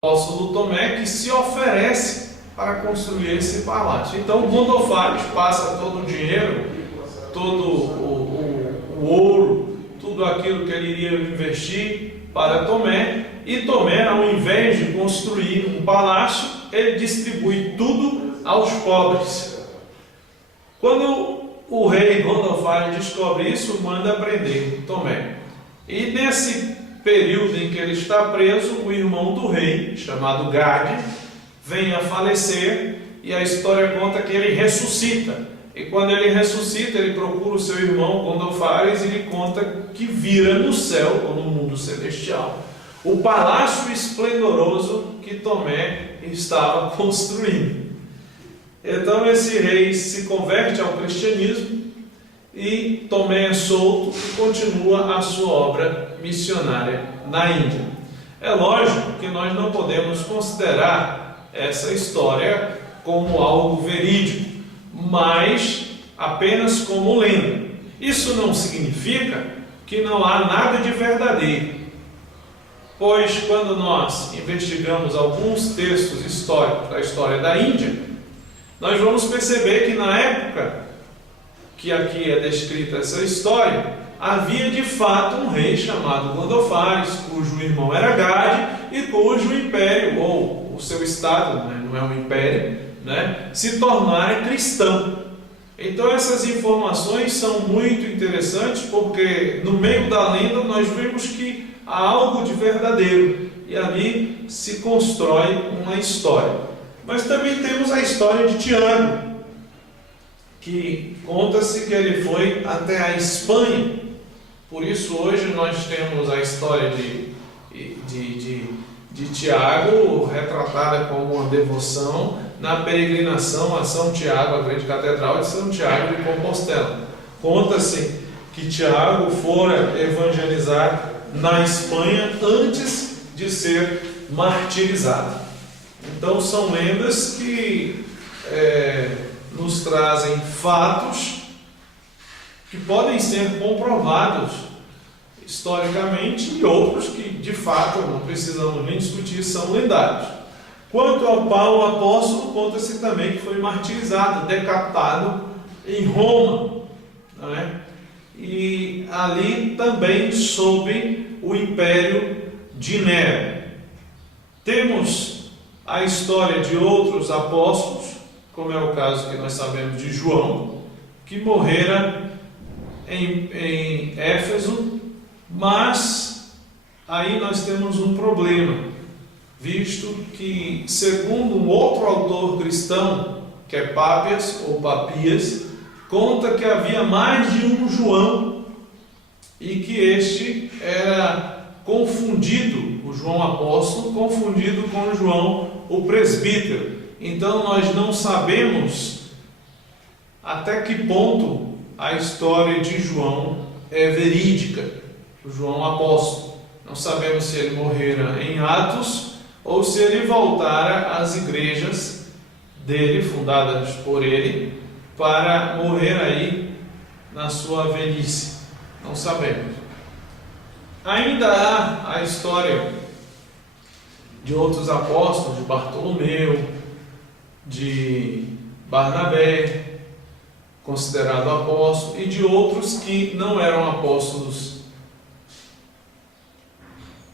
apóstolo Tomé, que se oferece para construir esse palácio. Então Gondofários passa todo o dinheiro, todo o ouro, tudo aquilo que ele iria investir para Tomé, e Tomé, ao invés de construir um palácio, ele distribui tudo aos pobres. Quando o rei Gondofário descobre isso, manda prender Tomé. E nesse período em que ele está preso, o irmão do rei, chamado Gade, vem a falecer, e a história conta que ele ressuscita. E quando ele ressuscita, ele procura o seu irmão Gondofários e lhe conta que vira no céu, ou no mundo celestial, o palácio esplendoroso que Tomé estava construindo. Então esse rei se converte ao cristianismo, e Tomé é solto e continua a sua obra missionária na Índia. É lógico que nós não podemos considerar essa história como algo verídico, mas apenas como lenda. Isso não significa que não há nada de verdadeiro, pois quando nós investigamos alguns textos históricos da história da Índia, nós vamos perceber que na época que aqui é descrita essa história, havia de fato um rei chamado Gondofários, cujo irmão era Gade, e cujo império, ou o seu estado, não é um império, se tornara cristão. Então essas informações são muito interessantes, porque no meio da lenda nós vemos que há algo de verdadeiro, e ali se constrói uma história. Mas também temos a história de Tiago, que conta-se que ele foi até a Espanha. Por isso hoje nós temos a história de Tiago retratada como uma devoção na peregrinação a São Tiago, a grande catedral de São Tiago de Compostela. Conta-se que Tiago fora evangelizar na Espanha antes de ser martirizado. Então são lendas que nos trazem fatos que podem ser comprovados historicamente, e outros que de fato não precisamos nem discutir, são lendários. Quanto ao Paulo apóstolo, conta-se também que foi martirizado, decapitado em Roma, e ali também sob o império de Nero. Temos a história de outros apóstolos, como é o caso que nós sabemos de João, que morrera em Éfeso, mas aí nós temos um problema, visto que, segundo um outro autor cristão, que é Pápias ou Papias, conta que havia mais de um João, e que este era confundido, o João apóstolo, confundido com João o presbítero. Então nós não sabemos até que ponto a história de João é verídica, o João apóstolo. Não sabemos se ele morrera em Atos ou se ele voltara às igrejas dele, fundadas por ele, para morrer aí na sua velhice. Não sabemos. Ainda há a história de outros apóstolos, de Bartolomeu, de Barnabé, considerado apóstolo, e de outros que não eram apóstolos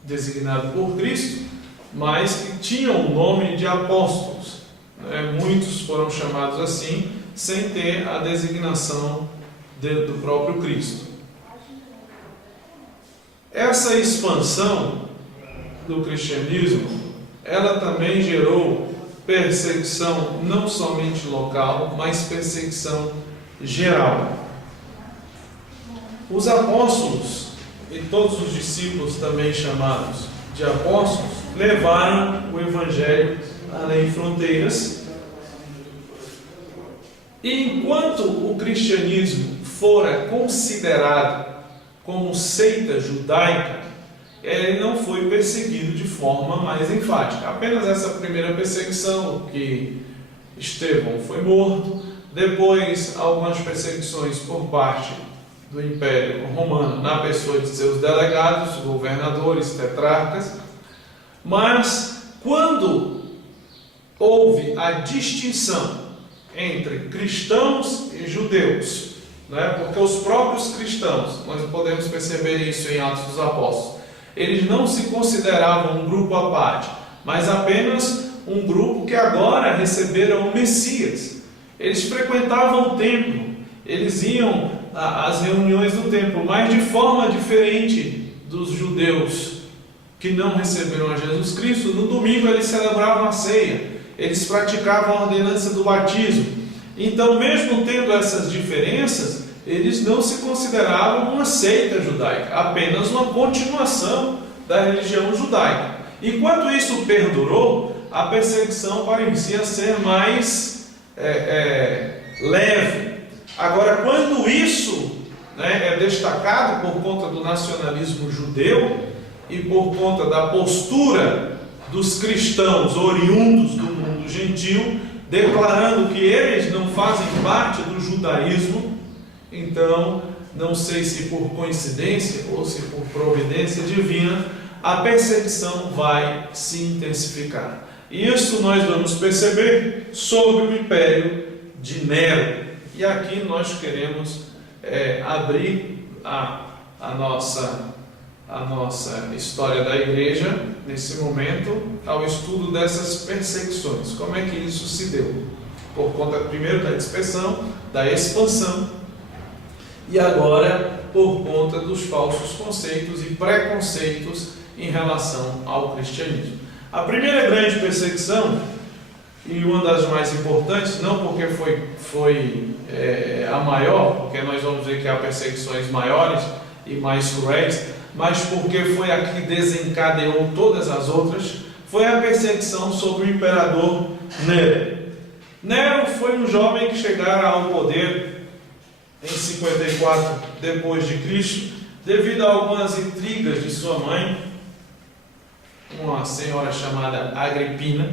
designados por Cristo, mas que tinham o nome de apóstolos. Muitos foram chamados assim, sem ter a designação do próprio Cristo. Essa expansão do cristianismo, ela também gerou perseguição não somente local, mas perseguição geral. Os apóstolos e todos os discípulos, também chamados de apóstolos, levaram o evangelho além fronteiras. E enquanto o cristianismo fora considerado como seita judaica, ele não foi perseguido de forma mais enfática. Apenas essa primeira perseguição, que Estevão foi morto, depois algumas perseguições por parte do Império Romano, na pessoa de seus delegados, governadores, tetrarcas. Mas quando houve a distinção entre cristãos e judeus, né? Porque os próprios cristãos, nós podemos perceber isso em Atos dos Apóstolos, eles não se consideravam um grupo à parte, mas apenas um grupo que agora receberam o Messias. Eles frequentavam o templo, eles iam às reuniões do templo, mas de forma diferente dos judeus que não receberam a Jesus Cristo. No domingo eles celebravam a ceia, eles praticavam a ordenança do batismo. Então, mesmo tendo essas diferenças, eles não se consideravam uma seita judaica, apenas uma continuação da religião judaica. Enquanto isso perdurou, a perseguição parecia ser mais leve. Agora, quando isso, né, é destacado por conta do nacionalismo judeu e por conta da postura dos cristãos oriundos do mundo gentil, declarando que eles não fazem parte do judaísmo, então, não sei se por coincidência ou se por providência divina, a perseguição vai se intensificar. E isso nós vamos perceber sobre o império de Nero. E aqui nós queremos abrir a nossa história da igreja, nesse momento, ao estudo dessas perseguições. Como é que isso se deu? Por conta, primeiro, da dispersão, da expansão, e agora por conta dos falsos conceitos e preconceitos em relação ao cristianismo. A primeira grande perseguição, e uma das mais importantes, não porque foi a maior, porque nós vamos ver que há perseguições maiores e mais cruéis, mas porque foi a que desencadeou todas as outras, foi a perseguição sobre o imperador Nero. Nero foi um jovem que chegara ao poder em 54 depois de Cristo, devido a algumas intrigas de sua mãe, uma senhora chamada Agripina.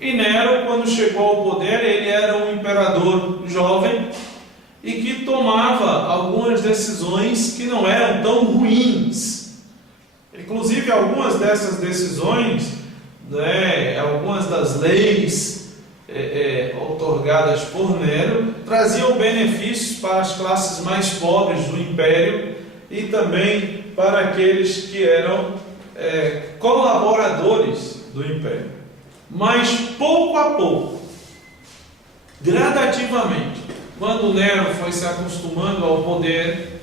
E Nero, quando chegou ao poder, ele era um imperador jovem e que tomava algumas decisões que não eram tão ruins. Inclusive, algumas dessas decisões, algumas das leis outorgadas por Nero, traziam benefícios para as classes mais pobres do império e também para aqueles que eram colaboradores do império. Mas pouco a pouco, gradativamente, quando Nero foi se acostumando ao poder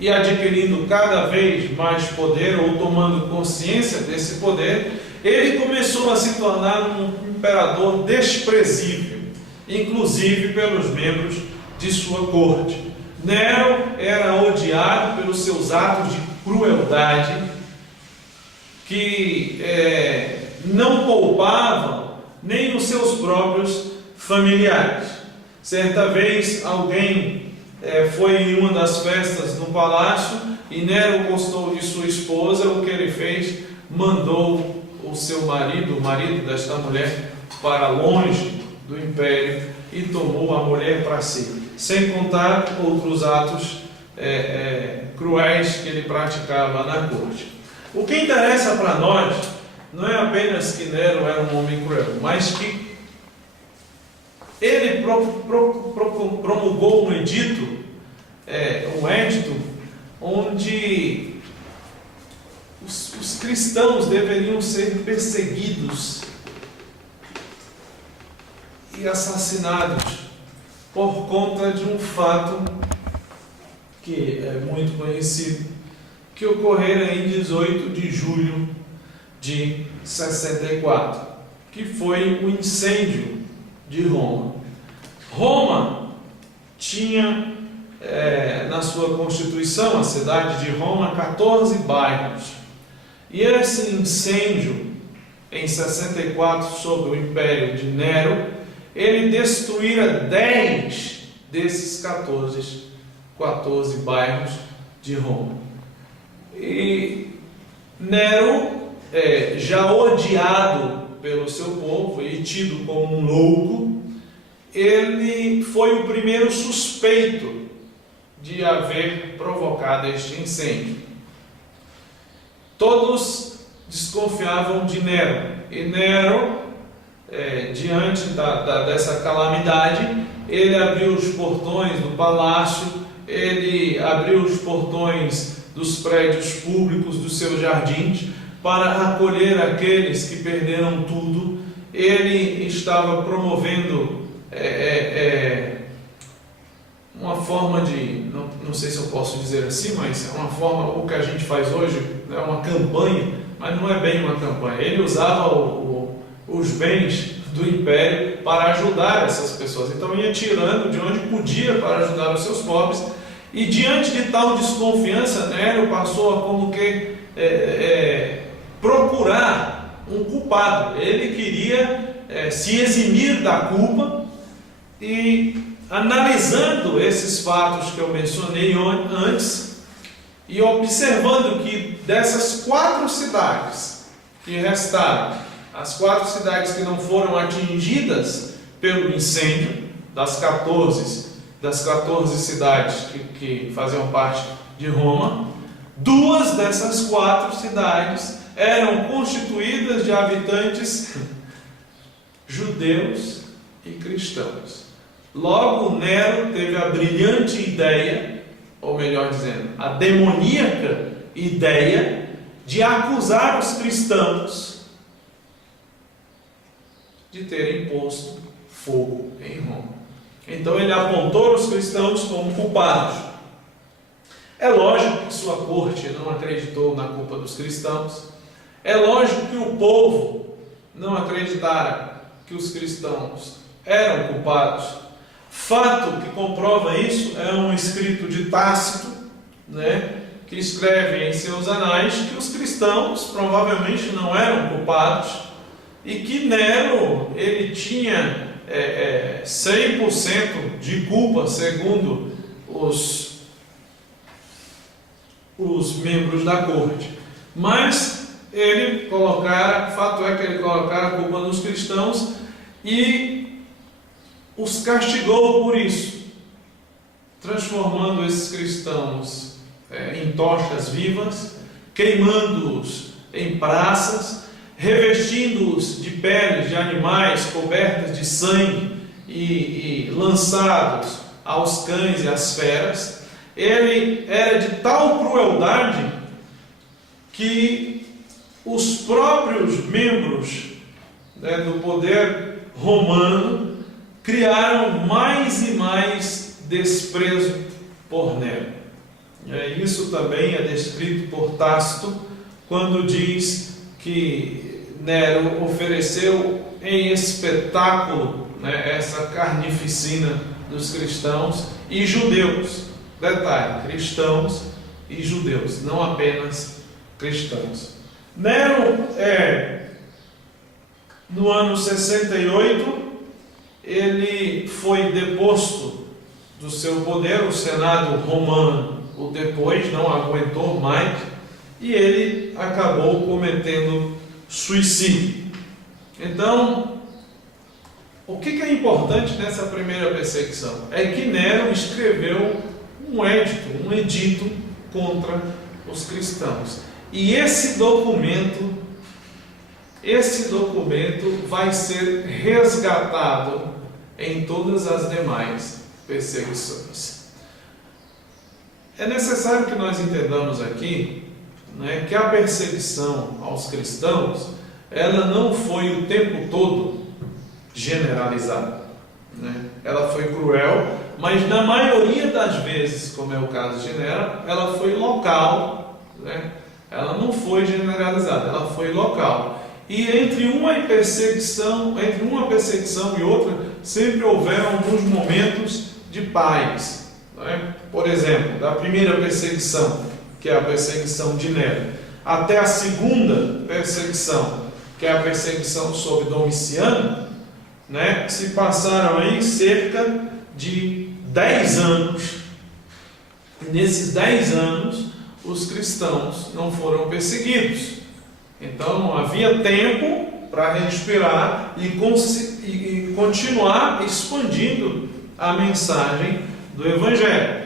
e adquirindo cada vez mais poder, ou tomando consciência desse poder, ele começou a se tornar um imperador desprezível, inclusive pelos membros de sua corte. Nero era odiado pelos seus atos de crueldade, que não poupavam nem os seus próprios familiares. Certa vez alguém foi em uma das festas no palácio e Nero gostou de sua esposa. O que ele fez? Mandou o seu marido, o marido desta mulher, para longe do império e tomou a mulher para si, sem contar outros atos cruéis que ele praticava na corte. O que interessa para nós não é apenas que Nero era um homem cruel, mas que ele promulgou um edito, um édito, onde os cristãos deveriam ser perseguidos e assassinados por conta de um fato que é muito conhecido, que ocorrera em 18 de julho de 64, que foi o incêndio de Roma. Roma tinha na sua constituição, a cidade de Roma, 14 bairros. E esse incêndio em 64 sob o império de Nero, ele destruíra 10 desses 14 bairros de Roma. E Nero, já odiado pelo seu povo e tido como um louco, ele foi o primeiro suspeito de haver provocado este incêndio. Todos desconfiavam de Nero, e Nero diante dessa calamidade, ele abriu os portões do palácio, ele abriu os portões dos prédios públicos, dos seus jardins, para acolher aqueles que perderam tudo. Ele estava promovendo uma forma de, não sei se eu posso dizer assim, mas é uma forma, o que a gente faz hoje, é uma campanha, mas não é bem uma campanha. Ele usava os bens do império para ajudar essas pessoas. Então ia tirando de onde podia para ajudar os seus pobres. E diante de tal desconfiança, Nero passou a como que procurar um culpado. Ele queria se eximir da culpa, e analisando esses fatos que eu mencionei antes e observando que dessas 4 cidades que restaram, as 4 cidades que não foram atingidas pelo incêndio, das 14 cidades que faziam parte de Roma, 2 dessas 4 cidades eram constituídas de habitantes judeus e cristãos. Logo, Nero teve a brilhante ideia, ou melhor dizendo, a demoníaca ideia de acusar os cristãos de terem posto fogo em Roma. Então ele apontou os cristãos como culpados. É lógico que sua corte não acreditou na culpa dos cristãos. É lógico que o povo não acreditara que os cristãos eram culpados. Fato que comprova isso é um escrito de Tácito, que escreve em seus anais que os cristãos provavelmente não eram culpados e que Nero ele tinha 100% de culpa, segundo os membros da corte. Mas fato é que ele colocara a culpa nos cristãos e os castigou por isso, transformando esses cristãos em tochas vivas, queimando-os em praças, revestindo-os de peles de animais cobertas de sangue e lançados aos cães e às feras. Ele era de tal crueldade que os próprios membros do poder romano criaram mais e mais desprezo por Nero. Isso também é descrito por Tácito, quando diz que Nero ofereceu em espetáculo essa carnificina dos cristãos e judeus. Detalhe, cristãos e judeus, não apenas cristãos. Nero, no ano 68, ele foi deposto do seu poder, o Senado romano o depois, não aguentou mais, e ele acabou cometendo suicídio. Então, o que é importante nessa primeira perseguição? É que Nero escreveu um edito contra os cristãos. E esse documento vai ser resgatado em todas as demais perseguições. É necessário que nós entendamos aqui que a perseguição aos cristãos, ela não foi o tempo todo generalizada. Ela foi cruel, mas na maioria das vezes, como é o caso de Nero, ela foi local, ela não foi generalizada, ela foi local. E entre uma perseguição e outra, sempre houveram alguns momentos de paz. Por exemplo, da primeira perseguição, que é a perseguição de Nero, até a segunda perseguição, que é a perseguição sob Domiciano, se passaram aí cerca de 10 anos. Nesses 10 anos, os cristãos não foram perseguidos. Então havia tempo para respirar e continuar expandindo a mensagem do Evangelho.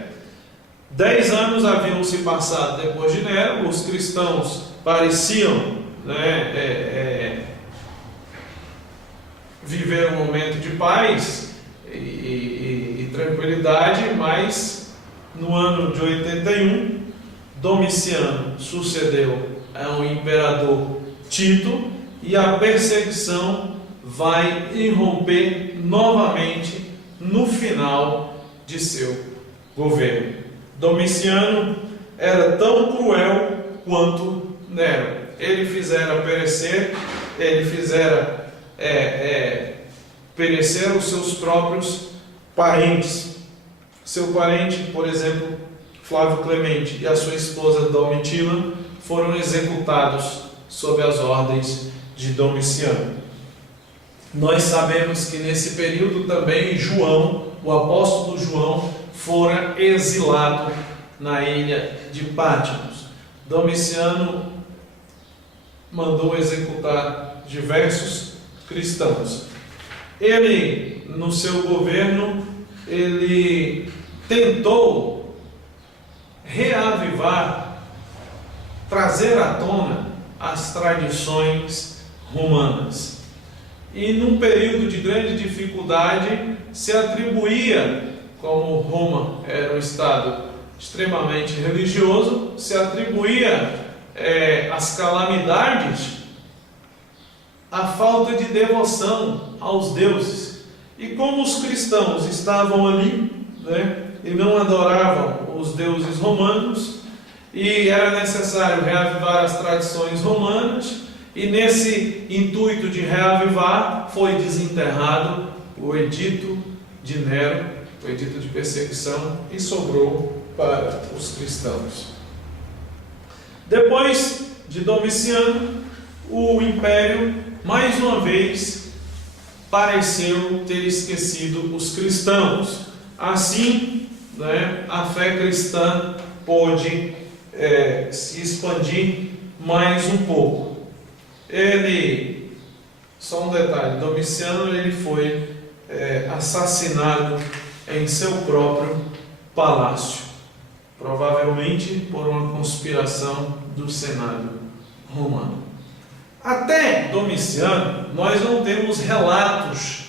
10 anos haviam se passado depois de Nero, os cristãos pareciam viver um momento de paz e tranquilidade, mas no ano de 81, Domiciano sucedeu ao imperador Tito e a perseguição vai irromper novamente no final de seu governo. Domiciano era tão cruel quanto Nero. Ele fizera perecer os seus próprios parentes. Seu parente, por exemplo, Flávio Clemente e a sua esposa Domitila foram executados sob as ordens de Domiciano. Nós sabemos que nesse período também João, o apóstolo João, fora exilado na ilha de Patmos. Domiciano mandou executar diversos cristãos. Ele, no seu governo, ele tentou reavivar, trazer à tona as tradições romanas. E num período de grande dificuldade, se atribuía, como Roma era um estado extremamente religioso, se atribuía as calamidades à falta de devoção aos deuses. E como os cristãos estavam ali, e não adoravam os deuses romanos, e era necessário reavivar as tradições romanas, e nesse intuito de reavivar foi desenterrado o edito de Nero, o edito de perseguição, e sobrou para os cristãos. Depois de Domiciano, o império mais uma vez pareceu ter esquecido os cristãos. Assim, a fé cristã pôde se expandir mais um pouco. Só um detalhe, Domiciano ele foi assassinado em seu próprio palácio, provavelmente por uma conspiração do Senado romano. Até Domiciano, nós não temos relatos